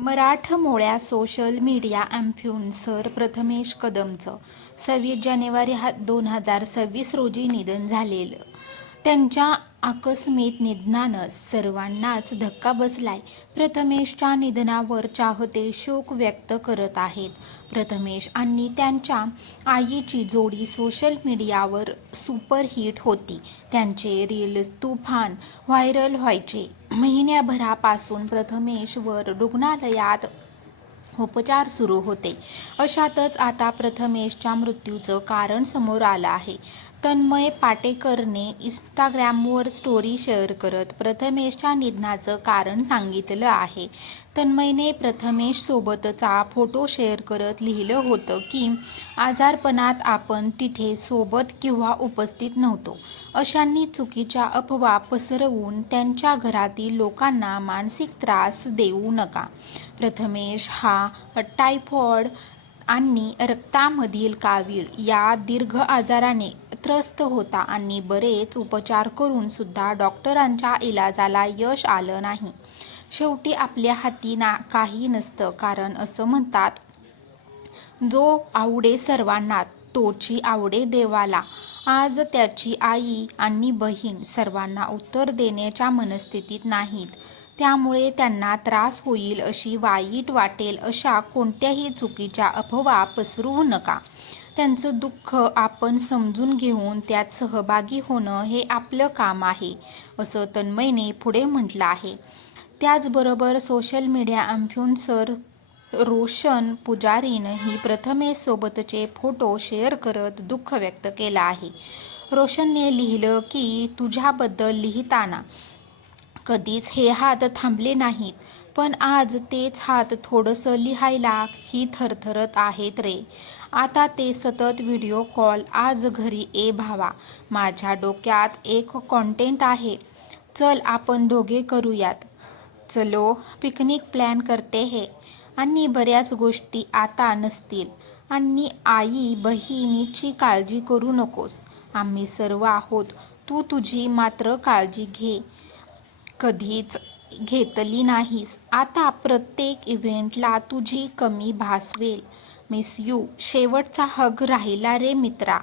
मराठमोळ्या social media influencer Prathamesh कदमचं 26 जानेवारी 2026 रोजी निधन झालेलं. त्यांच्या आकस्मिक निधनानं सर्वांनाच धक्का बसलाय. प्रथमेशच्या निधनावर चाहते शोक व्यक्त करत आहेत. प्रथमेश आणि त्यांच्या आईची जोडी सोशल मीडियावर सुपरहिट होती. त्यांचे रील्स तुफान व्हायरल व्हायचे. महिन्याभरापासून प्रथमेशवर रुग्णालयात उपचार सुरू होते. अशातच आता प्रथमेशच्या मृत्यूचं कारण समोर आलं आहे. तन्मय पाटेकरने इंस्टाग्रामवर स्टोरी शेअर करत प्रथमेशच्या निधनाचं कारण सांगितलं आहे. तन्मयने प्रथमेश सोबतचा फोटो शेअर करत लिहिलं होतं की आजारपणात आपण तिथे सोबत किंवा उपस्थित नव्हतो. अशांनी चुकीच्या अफवा पसरवून त्यांच्या घरातील लोकांना मानसिक त्रास देऊ नका. प्रथमेश हा टायफॉइड आणि रक्तामधील कावीळ या दीर्घ आजाराने त्रस्त होता आणि बरेच उपचार करून सुद्धा डॉक्टरांच्या इलाजाला यश आलं नाही. शेवटी आपल्या हाती काही नसतं, कारण असं म्हणतात, जो आवडे सर्वांना तोची आवडे देवाला. आज त्याची आई आणि बहीण सर्वांना उत्तर देण्याच्या मनस्थितीत नाहीत. त्यामुळे त्यांना त्रास होईल अशी वाईट वाटेल अशा कोणत्याही चुकीच्या अफवा पसरवू नका. त्यांचं दुःख आपण समजून घेऊन त्यात सहभागी होणं हे आपलं काम आहे, असं तन्मयने पुढे म्हटलं आहे. त्याचबरोबर सोशल मीडिया इन्फ्लुएन्सर रोशन पुजारीनंही प्रथमेशसोबतचे फोटो शेअर करत दुःख व्यक्त केलं आहे. रोशनने लिहिलं की तुझ्याबद्दल लिहिताना कधीच हे हात थांबले नाहीत, पण आज तेच हात थोडंसं लिहायला ही थरथरत आहेत रे. आता ते सतत व्हिडिओ कॉल. आज घरी ये भावा, माझ्या डोक्यात एक कॉन्टेंट आहे, चल आपण दोघे करूयात, चलो पिकनिक प्लॅन करते हे, आणि बऱ्याच गोष्टी आता नसतील. आणि आई बहिणीची काळजी करू नकोस, आम्ही सर्व आहोत, तू तुझी मात्र काळजी घे, कधीच घेतली नाहीस. आता प्रत्येक इव्हेंटला तुझी कमी भासवेल. Miss you. शेवटचा हग राहिला रे मित्रा.